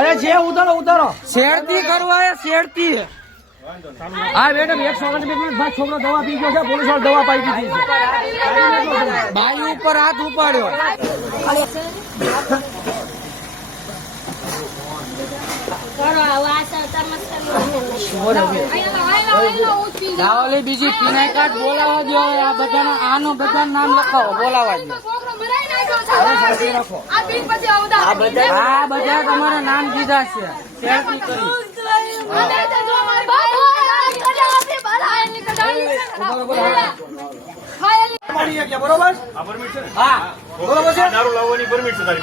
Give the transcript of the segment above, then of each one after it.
અરે છે ઉતારો ઉતારો. શેરતી કરવા એ શેરતી હા મેડમ એક છોકરા મિનિટ. ભાઈ છોકરો દવા પી ગયો છે પોલીસવાળા દવા પાઈ દીધી છે. બાઈ ઉપર હાથ ઉપાડ્યો. બીજી પિનાકાત બોલાવા દો આ બધાના આનો બધા નામ લખાવો બોલાવા દો આ બધા તમારા નામ કીધા છે બરોબર હા બરોબર છે દારૂ લાવવાની પરમિટ છે તારી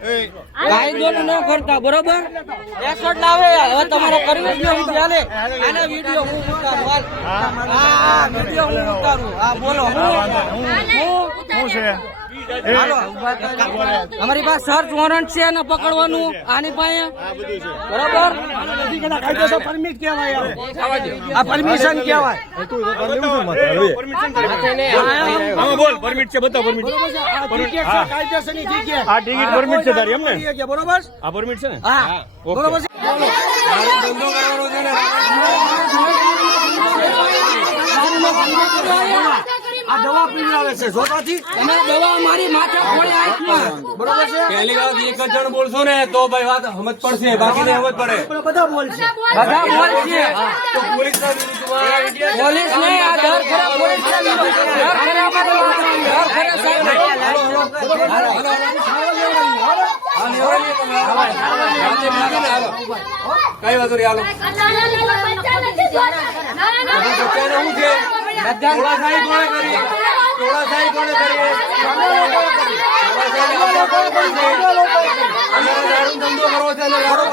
કાયદો ન કરતા બરોબર એકસઠ લાવે હવે તમારે કરવી જ નહીં ચાલે આના વીડિયો હું ઉતારું વીડિયો હું ઉતારું હા બોલો હું હું છે. અમારી પાસે સર્ચ વોરંટ છે ને પકડવાનું આની પાસે બરોબર પરમિટ કહેવાય આ. આ પરમિશન કહેવાય પરમિશન તારી આમાં બોલ પરમિટ છે બતાવ પરમિટ આ ticket છે, કાયદેસરની ticket. આ ટિકિટ પરમિટ છે તારી એમ ને પડી ગયા, બરોબર આ પરમિટ છે ને હા બરોબર છે આ દવા પીવડાવે છે જોતાથી તમે દવા મારી માથે ફોડી હાથમાં બરોબર છે પહેલી વાત એક જ જણ બોલશો ને તો ભાઈ વાત સમજ પડશે બાકી નહીં સમજ પડે બધા બોલ બધા બોલ તો પોલીસના પોલીસ ને આ દર ખરા પોલીસ દર ખરા દર ખરા કઈ વાંધો નહીં હાલો બચ્ચાને શું છે સાહેબ કોણે કરી? સાહેબ કોણે કરી? ધંધો કરવો છે અને દારૂ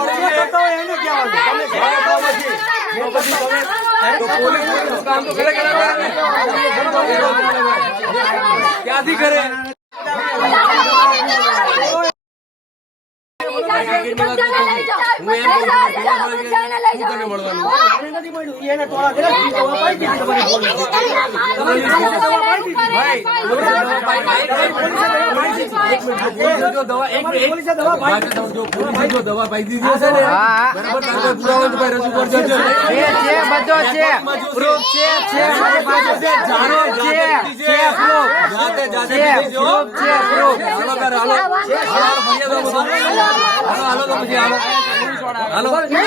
છે. કહેવાનું. તમે હા, કરે ક્યાંથી કરે એને નથી પડ્યું. એને ટોળા વાત. છે. હાલો હાલો.